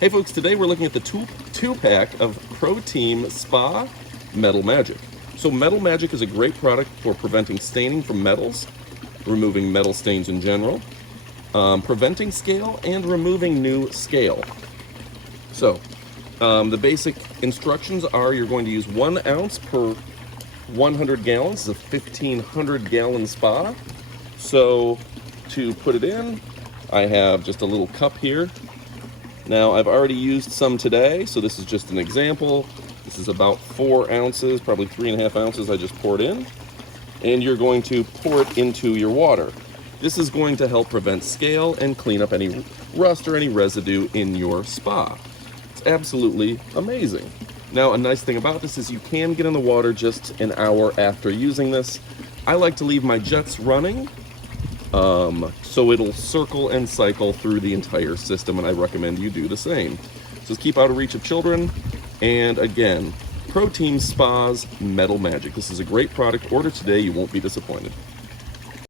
Hey folks, today we're looking at the two-pack of ProTeam Spa Metal Magic. So Metal Magic is a great product for preventing staining from metals, removing metal stains in general, preventing scale, and removing new scale. So the basic instructions are you're going to use 1 ounce per 100 gallons. It's a 1,500 gallon spa. So to put it in, I have just a little cup here. Now, I've already used some today, so this is just an example. This is about 4 ounces, probably 3.5 ounces I just poured in. And you're going to pour it into your water. This is going to help prevent scale and clean up any rust or any residue in your spa. It's absolutely amazing. Now, a nice thing about this is you can get in the water just an hour after using this. I like to leave my jets running, so it'll circle and cycle through the entire system, and I recommend you do the same. So keep out of reach of children, and again, ProTeam Spa's Metal Magic. This is a great product. Order today, you won't be disappointed.